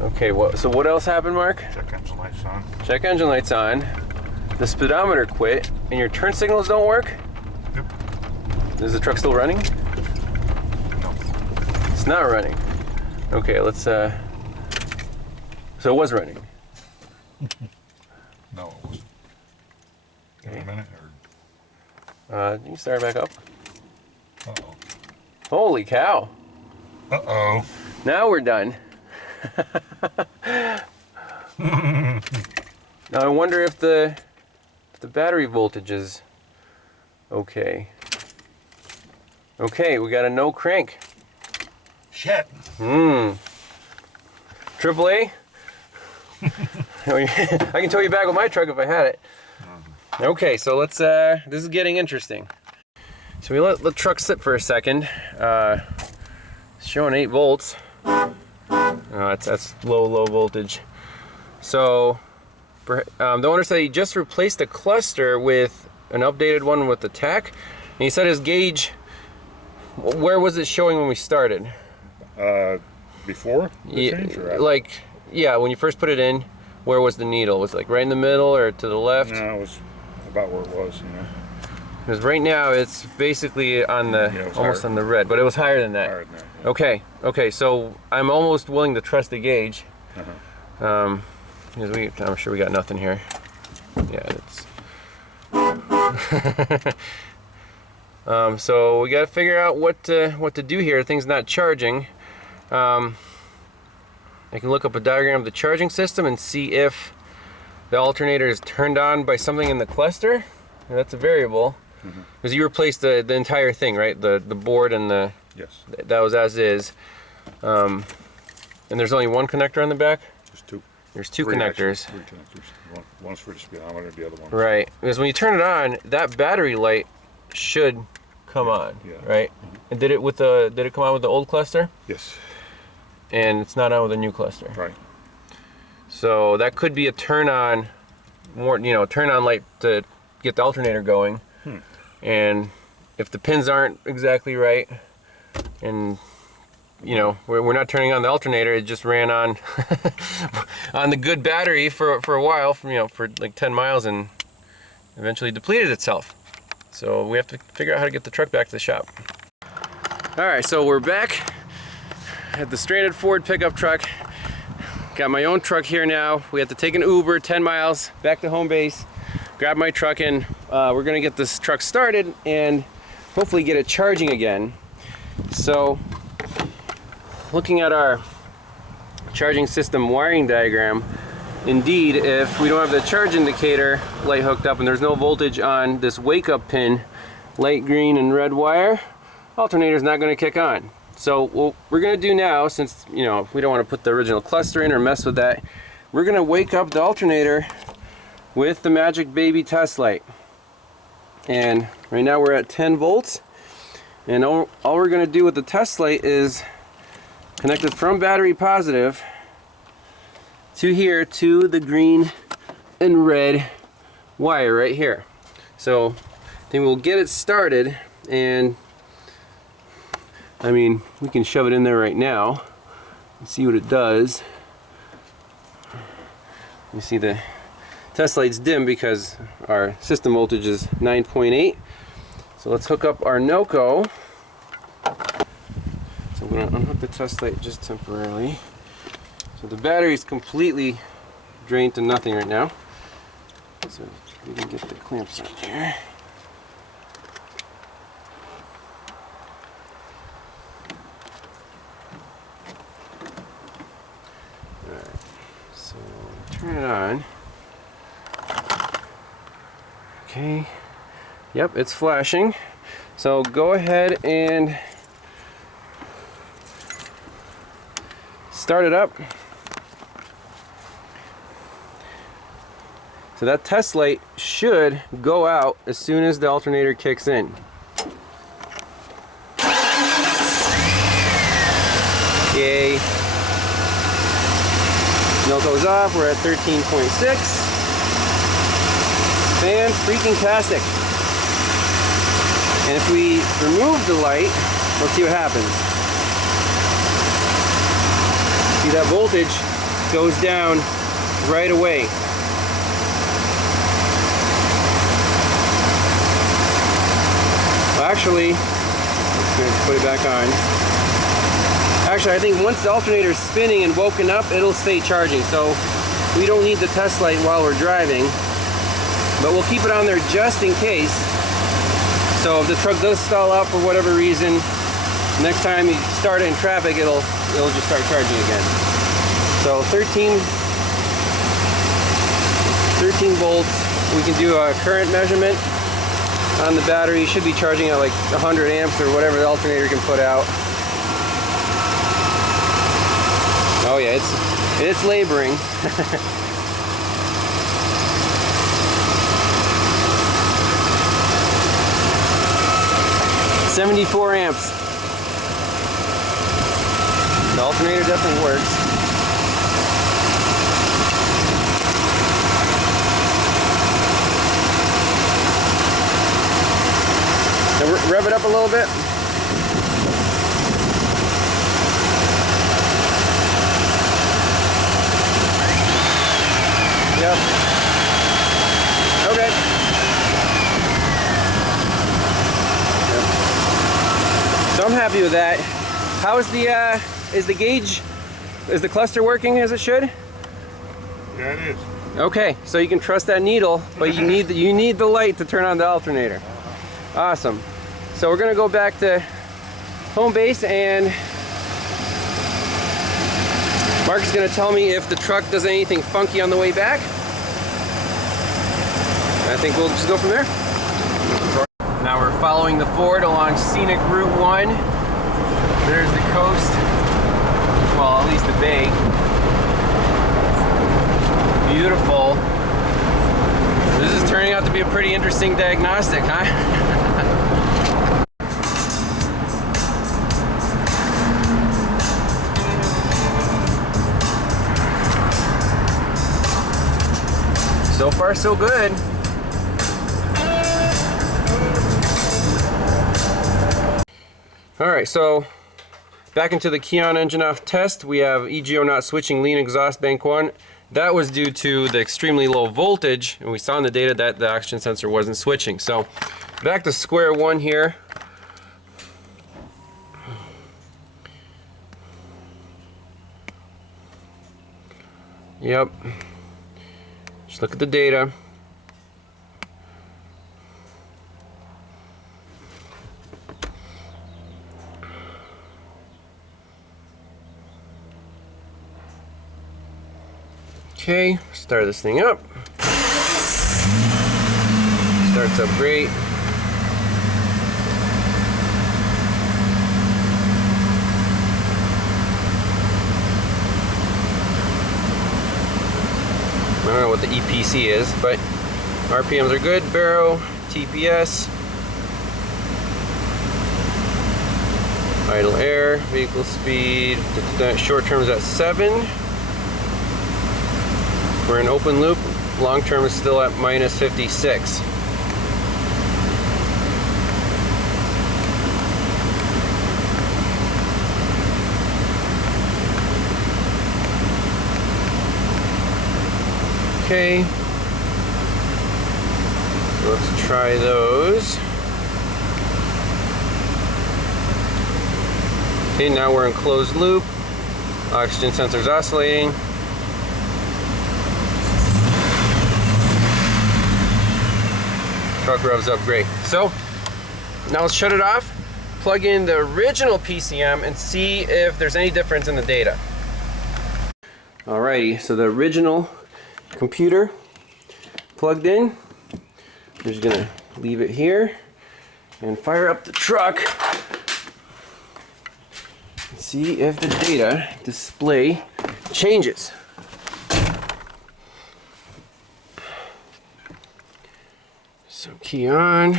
Okay, so what else happened, Mark? Check engine lights on. Check engine lights on. The speedometer quit, and your turn signals don't work? Yep. Is the truck still running? No. It's not running. Okay, let's, so it was running? No, it wasn't. Give it a minute, or... You can start back up. Uh-oh. Holy cow. Uh-oh. Now we're done. Now I wonder if the battery voltage is okay. Okay, we got a no crank. Shit. AAA? I can tow you back with my truck if I had it. Okay, so let's, this is getting interesting. So we let the truck sit for a second. It's showing 8 volts. That's low voltage. So the owner said he just replaced the cluster with an updated one with the tach. And he said his gauge, where was it showing when we started? Before the change, or after? Like, yeah, when you first put it in, where was the needle? Was it like right in the middle or to the left? No, it was about where it was, you know. Because right now it's basically on the, almost on the red, but it was higher than that. Higher than that, yeah. Okay, so I'm almost willing to trust the gauge. Because I'm sure we got nothing here. Yeah, it's... so we got to figure out what to do here. Thing's not charging. I can look up a diagram of the charging system and see if the alternator is turned on by something in the cluster. That's a variable. Because you replaced the entire thing, right? The board and the... Yes. That was as is. And there's only one connector on the back? There's two. There's two connectors. Actually, 3 connectors. One's for the speedometer, the other one. Right. Because when you turn it on, that battery light should come on, right? And did it come on with the old cluster? Yes. And it's not on with the new cluster. Right. So that could be a turn on light to get the alternator going. And if the pins aren't exactly right, and we're not turning on the alternator, it just ran on on the good battery for a while, for like 10 miles, and eventually depleted itself. So we have to figure out how to get the truck back to the shop. All right, so we're back at the stranded Ford pickup truck. Got my own truck here now. We have to take an Uber 10 miles back to home base, grab my truck in. We're gonna get this truck started and hopefully get it charging again. So looking at our charging system wiring diagram, indeed, if we don't have the charge indicator light hooked up and there's no voltage on this wake up pin, light green and red wire, alternator's not going to kick on. So what we're going to do now, since we don't want to put the original cluster in or mess with that, we're going to wake up the alternator with the Magic Baby test light. And right now we're at 10 volts, and all we're going to do with the test light is connect it from battery positive to here, to the green and red wire right here. So then we'll get it started, and I mean, we can shove it in there right now and see what it does. You see the test light's dim because our system voltage is 9.8. So let's hook up our NOCO. So I'm going to unhook the test light just temporarily. So the battery is completely drained to nothing right now. So we can get the clamps on here. Alright, so turn it on. Okay, yep, it's flashing. So go ahead and start it up. So that test light should go out as soon as the alternator kicks in. Yay. No goes off, we're at 13.6. Fan-freaking-tastic. And if we remove the light, let's see what happens. See, that voltage goes down right away. Well, actually, let's go put it back on. Actually, I think once the alternator is spinning and woken up, it'll stay charging. So we don't need the test light while we're driving, but we'll keep it on there just in case. So if the truck does stall out for whatever reason, next time you start it in traffic, it'll just start charging again. So 13 volts. We can do a current measurement on the battery. Should be charging at like 100 amps or whatever the alternator can put out. Oh yeah, it's laboring. 74 amps. The alternator definitely works. Now rev it up a little bit. Yep. Okay. Yep. So I'm happy with that. How is the gauge? Is the cluster working as it should? Yeah, it is. Okay, so you can trust that needle, but you need the light to turn on the alternator. Awesome. So we're gonna go back to home base, and Mark is gonna tell me if the truck does anything funky on the way back. I think we'll just go from there. Now we're following the Ford along scenic Route 1. There's the coast. Well, at least the bay. Beautiful. This is turning out to be a pretty interesting diagnostic, huh? So far, so good. All right, so back into the Keon engine off test. We have EGO not switching, lean exhaust bank 1. That was due to the extremely low voltage, and we saw in the data that the oxygen sensor wasn't switching. So back to square one here. Yep. Just look at the data. Okay, start this thing up. Starts up great. I don't know what the EPC is, but RPMs are good. Baro, TPS, idle air, vehicle speed. Short term is at 7. We're in open loop. Long term is still at minus 56. Okay. Let's try those. Okay, now we're in closed loop. Oxygen sensor's oscillating. Truck revs up great. So now let's shut it off, plug in the original PCM, and see if there's any difference in the data. Alrighty, so the original computer plugged in. I'm just gonna leave it here and fire up the truck and see if the data display changes. So key on.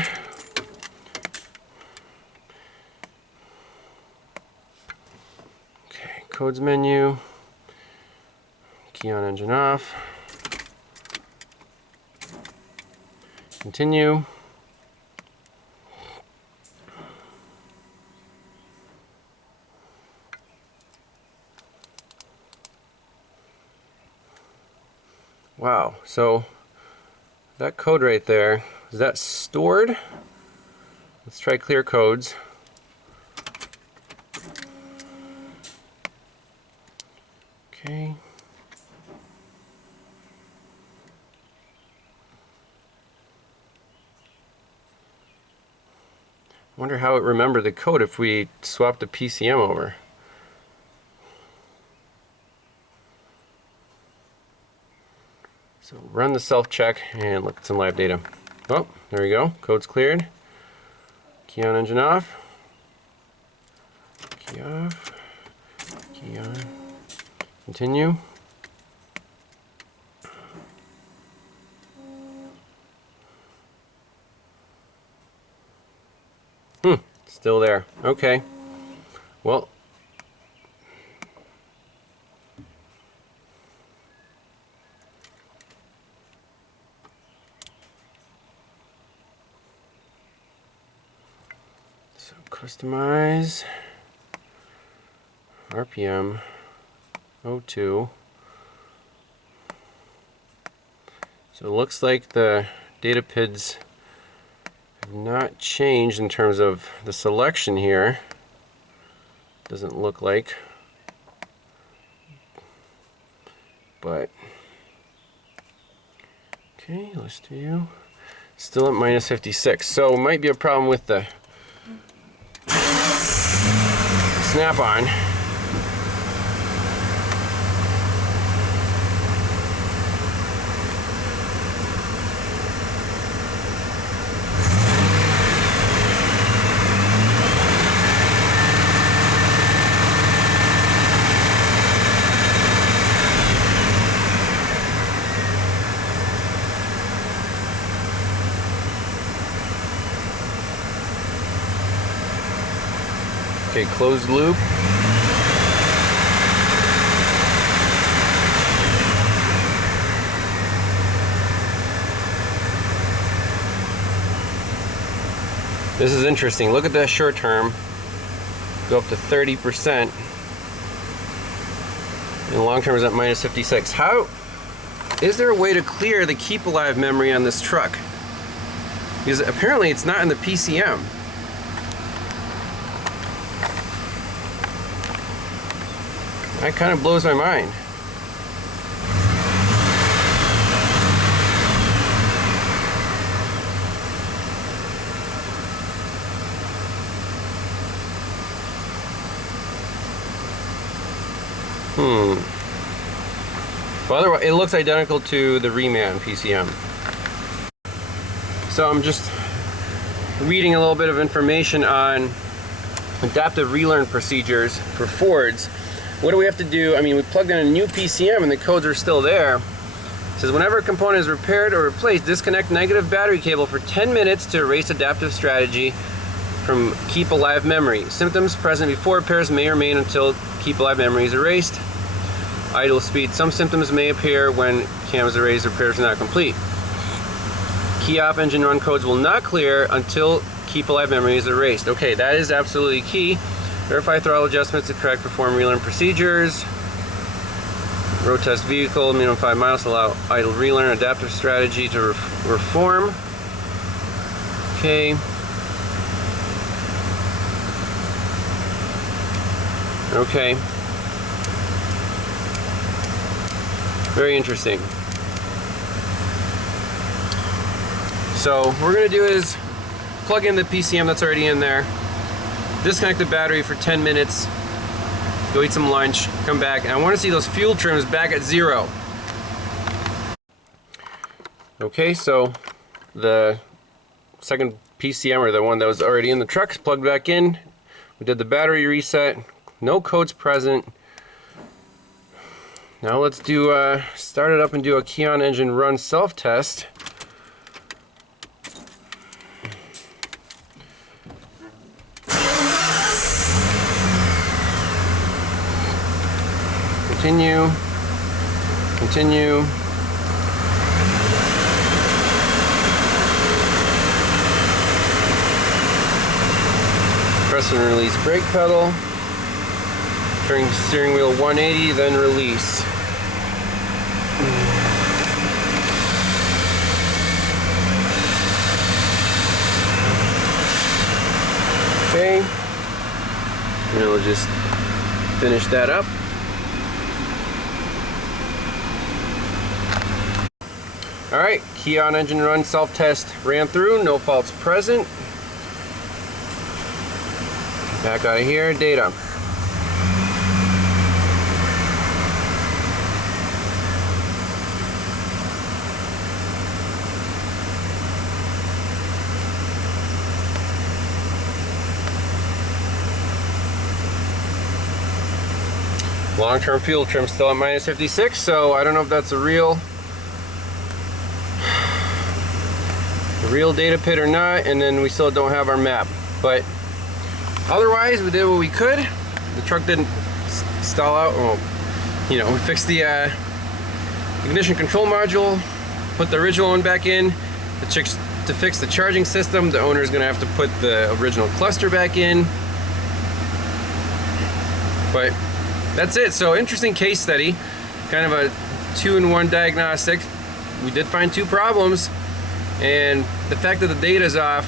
Okay, codes menu. Key on, engine off. Continue. Wow, so that code right there, is that stored? Let's try clear codes. Okay. Wonder how it remembered the code if we swapped the PCM over. So run the self-check and look at some live data. Oh, there we go. Code's cleared. Key on, engine off. Key off. Key on. Continue. Still there. Okay. Well, so customize RPM 02. So it looks like the data PIDs have not changed in terms of the selection here. Doesn't look like. But okay, list view. Still at minus 56. So it might be a problem with the snap-on. Okay, closed loop. This is interesting. Look at that short term. Go up to 30%. And long term is at minus 56. How is there a way to clear the keep alive memory on this truck? Because apparently it's not in the PCM. That kind of blows my mind. Well, otherwise, it looks identical to the reman PCM. So I'm just reading a little bit of information on adaptive relearn procedures for Fords. What do we have to do? I mean, we plugged in a new PCM and the codes are still there. It says whenever a component is repaired or replaced, disconnect negative battery cable for 10 minutes to erase adaptive strategy from keep alive memory. Symptoms present before repairs may remain until keep alive memory is erased. Idle speed. Some symptoms may appear when cam is erased or repairs are not complete. Key off engine run codes will not clear until keep alive memory is erased. Okay, that is absolutely key. Verify throttle adjustments to correct perform relearn procedures. Road test vehicle, minimum 5 miles, allow idle relearn, adaptive strategy to reform. Okay. Okay. Very interesting. So what we're going to do is plug in the PCM that's already in there, disconnect the battery for 10 minutes, go eat some lunch, come back, and I want to see those fuel trims back at 0. Okay, so the second PCM, or the one that was already in the truck, is plugged back in. We did the battery reset, no codes present. Now let's do start it up and do a key on engine run self-test. Continue, continue. Press and release brake pedal. Turn steering wheel 180, then release. Okay. And we'll just finish that up. Alright, key on, engine run, self-test ran through, no faults present. Back out of here, data. Long-term fuel trim still at minus 56, so I don't know if that's a real data pit or not, and then we still don't have our map. But otherwise, we did what we could. The truck didn't stall out. Well, you know, we fixed the ignition control module, put the original one back in. To fix the charging system, the owner is going to have to put the original cluster back in. But that's it. So interesting case study, kind of a 2-in-1 diagnostic. We did find 2 problems, and the fact that the data's off,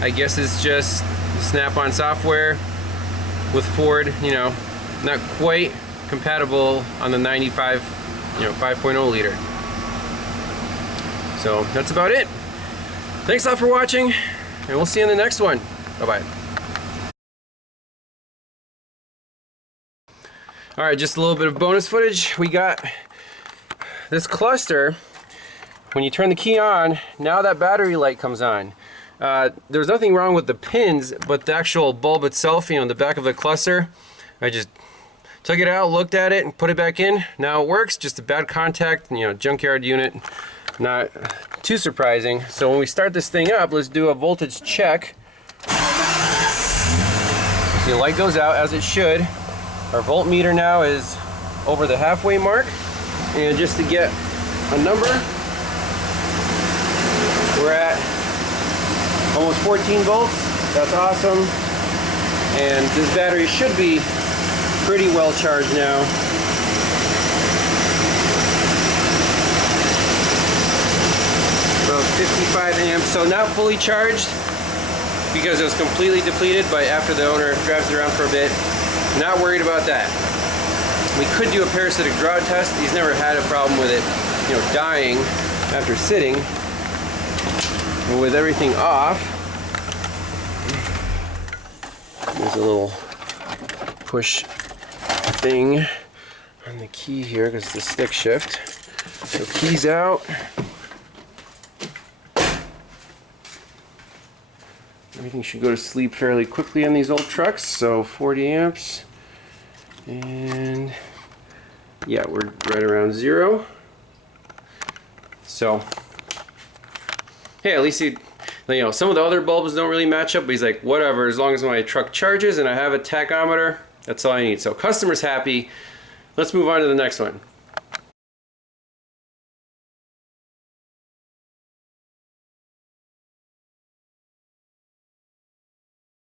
I guess it's just the Snap-on software with Ford, you know, not quite compatible on the 95, 5.0 liter. So that's about it. Thanks a lot for watching, and we'll see you in the next one. Bye-bye. All right, just a little bit of bonus footage. We got this cluster. When you turn the key on, now that battery light comes on. There's nothing wrong with the pins, but the actual bulb itself, the back of the cluster, I just took it out, looked at it, and put it back in. Now it works, just a bad contact, junkyard unit. Not too surprising. So when we start this thing up, let's do a voltage check. See, the light goes out as it should. Our voltmeter now is over the halfway mark, and just to get a number, we're at almost 14 volts. That's awesome. And this battery should be pretty well charged now. About 55 amps, so not fully charged because it was completely depleted, but after the owner drives it around for a bit, not worried about that. We could do a parasitic drought test. He's never had a problem with it, dying after sitting. And with everything off, there's a little push thing on the key here because it's a stick shift. So keys out. Everything should go to sleep fairly quickly on these old trucks. So 40 amps. And yeah, we're right around 0. So, hey, at least some of the other bulbs don't really match up, but he's like, whatever, as long as my truck charges and I have a tachometer, that's all I need. So customer's happy. Let's move on to the next one.